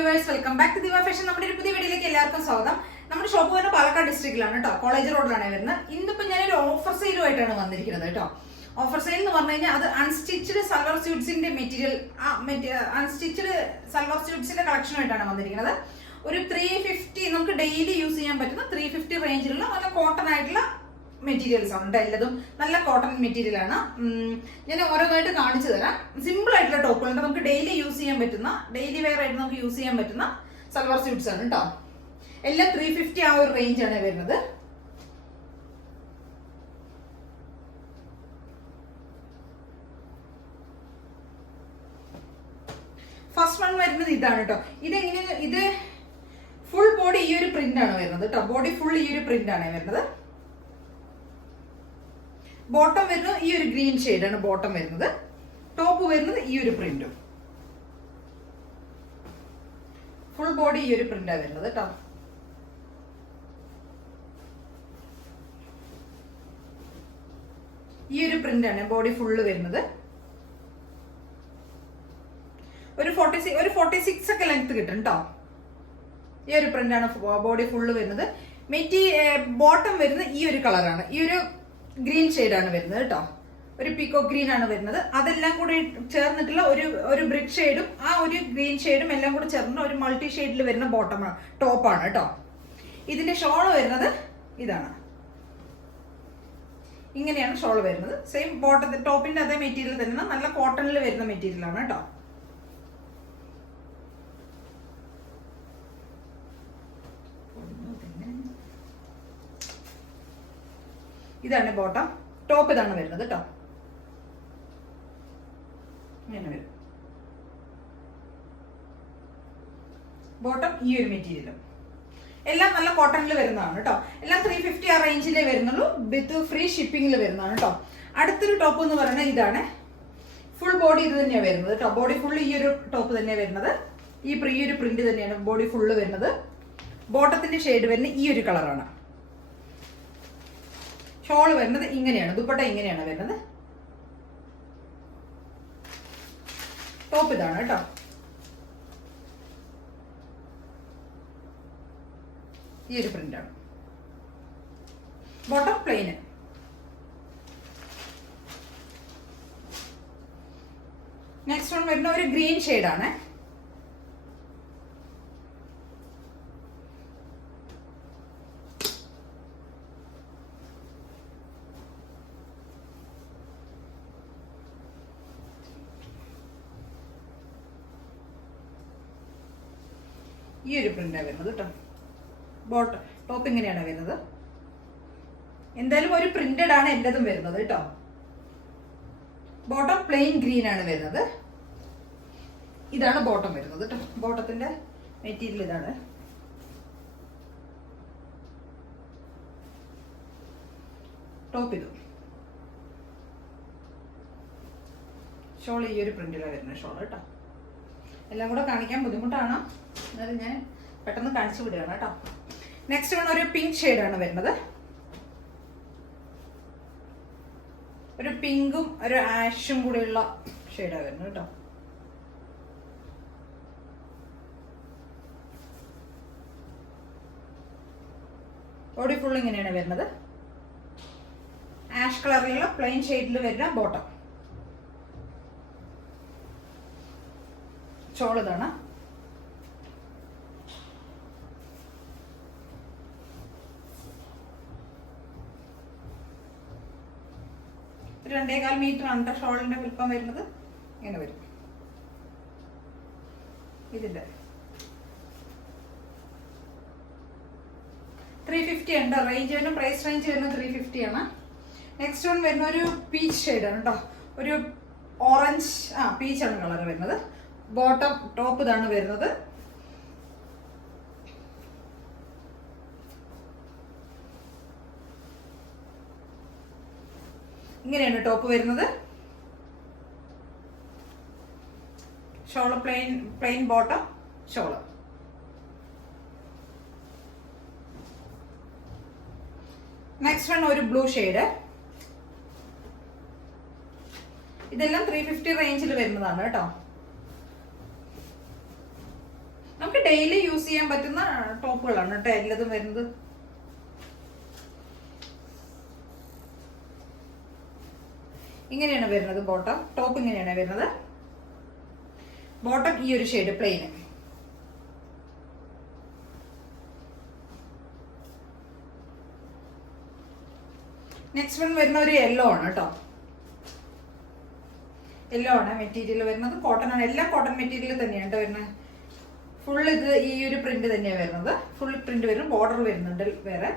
Viewers, welcome back to ദിവ fashion. നമ്മുടെ ഒരു പുതിയ വീഡിയോയിലേക്ക് എല്ലാവർക്കും സ്വാഗതം. നമ്മുടെ ഷോപ്പ് വരുന്നത് പാലക്കാട് ഡിസ്ട്രിക്റ്റിലാണ് കേട്ടോ, കോളേജ് റോഡിലാണ് വരുന്നത്. ഇന്നിപ്പോ ഞാനൊരു ഓഫർ സെയിലുമായിട്ടാണ് വന്നിരിക്കുന്നത് കേട്ടോ. ഓഫർ സെയിൽ എന്ന് പറഞ്ഞു കഴിഞ്ഞാൽ അത് അൺസ്റ്റിച്ച്ഡ് സൽവാർ സ്യൂട്ട്സിന്റെ മെറ്റീരിയൽ, അൺസ്റ്റിച്ച്ഡ് സൽവാർ സ്യൂട്ട്സിന്റെ കളക്ഷനുമായിട്ടാണ് വന്നിരിക്കുന്നത്. ഒരു 350 നമുക്ക് ഡെയിലി യൂസ് ചെയ്യാൻ പറ്റുന്ന 350 റേഞ്ചിലുള്ള നല്ല കോട്ടൺ ആയിട്ടുള്ള മെറ്റീരിയൽസ് ഉണ്ട്. എല്ലാതും നല്ല കോട്ടൺ മെറ്റീരിയൽ ആണ്. ഞാൻ ഓരോന്നായിട്ട് കാണിച്ചു തരാം. സിമ്പിൾ ആയിട്ടുള്ള ടോപ്പുകളുണ്ട്, നമുക്ക് ഡെയിലി യൂസ് ചെയ്യാൻ പറ്റുന്ന, ഡെയിലി വെയർ ആയിട്ട് നമുക്ക് യൂസ് ചെയ്യാൻ പറ്റുന്ന സൽവാർ സ്യൂട്ട്സ് ആണ് കേട്ടോ. എല്ലാം 350 ആ ഒരു റേഞ്ച് ആണ് വരുന്നത്. ഫസ്റ്റ് വൺ വരുന്നത് ഇതാണ് കേട്ടോ. ഇതെങ്ങനെ, ഇത് ഫുൾ ബോഡി ഈ ഒരു പ്രിന്റ് ആണ് വരുന്നത് കേട്ടോ. ബോഡി ഫുൾ ഈ ഒരു പ്രിന്റ് ആണ് വരുന്നത്. ബോട്ടം വരുന്നത് ഈ ഒരു ഗ്രീൻ ഷെയ്ഡാണ് ബോട്ടം വരുന്നത്. ടോപ്പ് വരുന്നത് ഈ ഒരു പ്രിന്റും. ഫുൾ ബോഡി ഈ ഒരു പ്രിന്റാണ് വരുന്നത് കേട്ടോ. ഈ ഒരു പ്രിന്റാണ് ബോഡി ഫുള്ള് വരുന്നത്. ഒരു 46 ഒക്കെ ലെങ്ത് കിട്ടും കേട്ടോ. ഈ ഒരു പ്രിന്റാണ് ബോഡി ഫുള്ള് വരുന്നത്. ബോട്ടം വരുന്നത് ഈ ഒരു കളറാണ്, ഈ ഒരു ഗ്രീൻ ഷെയ്ഡാണ് വരുന്നത് കേട്ടോ. ഒരു പീക്കോ ഗ്രീൻ ആണ് വരുന്നത്. അതെല്ലാം കൂടി ചേർന്നിട്ടുള്ള ഒരു ബ്രിക്ക് ഷെയ്ഡും ആ ഒരു ഗ്രീൻ ഷെയ്ഡും എല്ലാം കൂടി ചേർന്ന ഒരു മൾട്ടി ഷെയ്ഡിൽ വരുന്ന ടോപ്പാണ് കേട്ടോ. ഇതിന്റെ ഷോള് വരുന്നത് ഇതാണ്. ഇങ്ങനെയാണ് ഷോള് വരുന്നത്. സെയിം ടോപ്പിന്റെ അതേ മെറ്റീരിയൽ തന്നെ, നല്ല കോട്ടണിൽ വരുന്ന മെറ്റീരിയൽ ആണ് കേട്ടോ. ഇതാണ് ബോട്ടം. ടോപ്പ് ഇതാണ് വരുന്നത് കേട്ടോ. ഇങ്ങനെ വരും ബോട്ടം. ഈ ഒരു മെറ്റീരിയലും എല്ലാം നല്ല കോട്ടണിൽ വരുന്നതാണ് കേട്ടോ. എല്ലാം 350 ആ റേഞ്ചിലേ വരുന്നുള്ളൂ. വിത്ത് ഫ്രീ ഷിപ്പിംഗിൽ വരുന്നതാണ് കേട്ടോ. അടുത്തൊരു ടോപ്പ് എന്ന് പറയുന്നത് ഇതാണ്. ഫുൾ ബോഡി ഇത് തന്നെയാണ് വരുന്നത് കേട്ടോ. ബോഡി ഫുൾ ഈ ഒരു ടോപ്പ് തന്നെയാണ് വരുന്നത്. ഈ ഒരു പ്രിന്റ് തന്നെയാണ് ബോഡി ഫുള്ള് വരുന്നത്. ബോട്ടത്തിന്റെ ഷെയ്ഡ് വരുന്നത് ഈ ഒരു കളറാണ്. ഷോള് വരുന്നത് ഇങ്ങനെയാണ്. ദുപ്പട്ട ഇങ്ങനെയാണ് വരുന്നത്. ടോപ്പ് ഇതാണ് കേട്ടോ. ഈ ഒരു പ്രിന്റാണ്. ബോട്ടം പ്ലെയിന്. നെക്സ്റ്റ് വൺ വരുന്ന ഒരു ഗ്രീൻ ഷെയ്ഡാണ്. ഈ ഒരു പ്രിന്റാണ് വരുന്നത് കേട്ടോ. ടോപ്പ് ഇങ്ങനെയാണ് വരുന്നത്. എന്തായാലും ഒരു പ്രിന്റഡ് ആണ് എല്ലാതും വരുന്നത് കേട്ടോ. ബോട്ടം പ്ലെയിൻ ഗ്രീൻ ആണ് വരുന്നത്. ഇതാണ് ബോട്ടം വരുന്നത് കേട്ടോ. ബോട്ടത്തിന്റെ മെറ്റീരിയൽ ഇതാണ്. ടോപ്പ് ഇതും. ഷോൾ ഈ ഒരു പ്രിന്റിലാണ് വരുന്നത് ഷോൾ കേട്ടോ. എല്ലാം കൂടെ കാണിക്കാൻ ബുദ്ധിമുട്ടാണ്, എന്നാലും ഞാൻ പെട്ടെന്ന് കാണിച്ചു വിടുകയാണ് കേട്ടോ. നെക്സ്റ്റ് വൺ ഒരു പിങ്ക് ഷെയ്ഡാണ് വരുന്നത്. ഒരു പിങ്കും ഒരു ആഷും കൂടെയുള്ള ഷെയ്ഡാണ് വരുന്നത് കേട്ടോ. ബോഡി ഫുൾ ഇങ്ങനെയാണ് വരുന്നത്. ആഷ് കളറിലുള്ള പ്ലെയിൻ ഷെയ്ഡിൽ വരുന്ന ബോട്ടം. ഷോൾ ഇതാണ്. ഒരു 2.25 മീറ്റർ ആണ് ഷോളിന്റെ വലിപ്പം വരുന്നത്. ഇങ്ങനെ വരും. ഇതിന്റെ 350 ഉണ്ട് റേഞ്ച് വരുന്ന. പ്രൈസ് റേഞ്ച് വരുന്നത് 350 ആണ്. നെക്സ്റ്റ് വൺ വരുന്ന ഒരു പീച്ച് ഷെയ്ഡാണ് കേട്ടോ. ഒരു ഓറഞ്ച് പീച്ചാണ് കളർ വരുന്നത്. ബോട്ടം ടോപ്പ് ഇതാണ് വരുന്നത്. ഇങ്ങനെയാണ് ടോപ്പ് വരുന്നത്. Shawl plain bottom shawl. Next one ഒരു ബ്ലൂ ഷെയ്ഡ്. ഇതെല്ലാം 350 റേഞ്ചിൽ വരുന്നതാണ് കേട്ടോ. നമുക്ക് ഡെയിലി യൂസ് ചെയ്യാൻ പറ്റുന്ന ടോപ്പുകളാണ് കേട്ടോ എല്ലാതും വരുന്നത്. ഇങ്ങനെയാണ് വരുന്നത് ബോട്ടം. ടോപ്പ് ഇങ്ങനെയാണ് വരുന്നത്. ബോട്ടം ഈ ഒരു ഷെയ്ഡ് പ്ലെയിൻ. നെക്സ്റ്റ് വൺ വരുന്ന ഒരു യെല്ലോ ആണ് കേട്ടോ. യെല്ലോ ആണ് മെറ്റീരിയൽ വരുന്നത്. കോട്ടൺ ആണ്. എല്ലാം കോട്ടൺ മെറ്റീരിയൽ തന്നെയാണ് വരുന്നത്. ഫുൾ ഇത് ഈ ഒരു പ്രിന്റ് തന്നെയാണ് വരുന്നത്. ഫുൾ പ്രിന്റ് വരും. ബോർഡർ വരുന്നുണ്ട് വേറെ.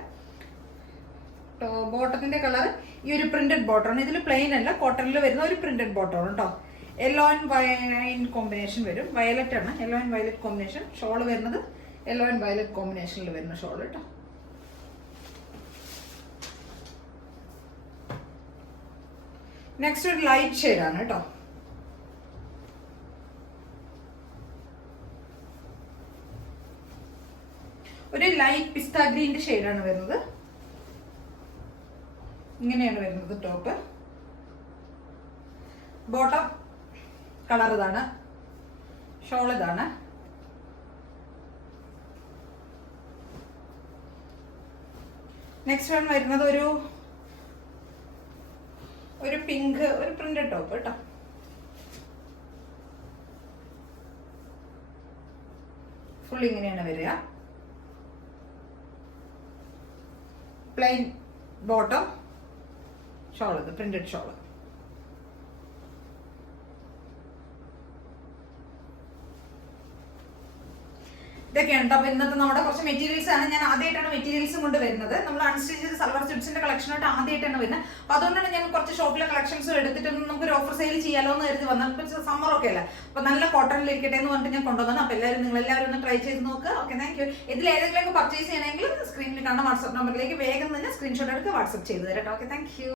ബോട്ടത്തിന്റെ കളർ ഈ ഒരു പ്രിന്റഡ് ബോട്ടറാണ്. ഇതിൽ പ്ലെയിൻ അല്ല, കോട്ടണിൽ വരുന്ന ഒരു പ്രിന്റഡ് ബോട്ടമാണ് കേട്ടോ. യെല്ലോ ആൻഡ് വൈൻ കോമ്പിനേഷൻ വരും. വയലറ്റ് ആണ്. Yellow and violet combination. Shawl വരുന്നത് യെല്ലോ ആൻഡ് വയലറ്റ് കോമ്പിനേഷനിൽ വരുന്ന ഷോൾ കേട്ടോ. നെക്സ്റ്റ് ഒരു ലൈറ്റ് ഷെയ്ഡ് ആണ് കേട്ടോ. ഒരു ലൈറ്റ് പിസ്ത ഗ്രീന്റെ ഷെയ്ഡാണ് വരുന്നത്. ഇങ്ങനെയാണ് വരുന്നത് ടോപ്പ്. ബോട്ടം കളർ ഇതാണ്. ഷോൾ ഇതാണ്. നെക്സ്റ്റ് വൺ വരുന്നത് ഒരു പിങ്ക്, ഒരു പ്രിന്റഡ് ടോപ്പ് കേട്ടോ. ഫുൾ ഇങ്ങനെയാണ് വരിക. പ്ലെയിൻ ബോട്ടം, ഷോൾ ഇത് പ്രിന്റഡ് ഷോൾ. ഇതൊക്കെയാണ് കേട്ടോ. അപ്പൊ ഇന്നത്തെ നമ്മുടെ കുറച്ച് മെറ്റീരിയൽസ് ആണ്. ഞാൻ ആദ്യമായിട്ടാണ് മെറ്റീരിയൽസും കൊണ്ട് വരുന്നത്. നമ്മൾ അൺസ്റ്റിച്ചഡ് സൽവാർ സ്യൂട്ട്സിന്റെ കളക്ഷനായിട്ട് ആദ്യമായിട്ടാണ് വരുന്നത്. അപ്പൊ അതുകൊണ്ടാണ് ഞാൻ കുറച്ച് ഷോപ്പിലെ കളക്ഷൻസ് എടുത്തിട്ട് നമുക്ക് ഒരു ഓഫർ സെയിൽ ചെയ്യാലോ എന്ന് കരുതി വന്നത്. സമ്മർ ഒക്കെ അല്ല, അപ്പൊ നല്ല കോട്ടണിൽ ഇരിക്കട്ടെ എന്ന് പറഞ്ഞിട്ട് ഞാൻ കൊണ്ടുവന്നത്. അപ്പൊ നിങ്ങൾ എല്ലാവരും ഒന്ന് ട്രൈ ചെയ്ത് നോക്കുക. Okay, thank you. ഇതിൽ ഏതെങ്കിലും പർച്ചേസ് ചെയ്യണമെങ്കിൽ സ്ക്രീനിൽ കാണുന്ന വാട്സ്ആപ്പ് നമ്പറിലേക്ക് വേഗം തന്നെ സ്ക്രീൻഷോട്ട് എടുത്ത് വാട്സ്ആപ്പ് ചെയ്ത് തരാം. Okay, thank you.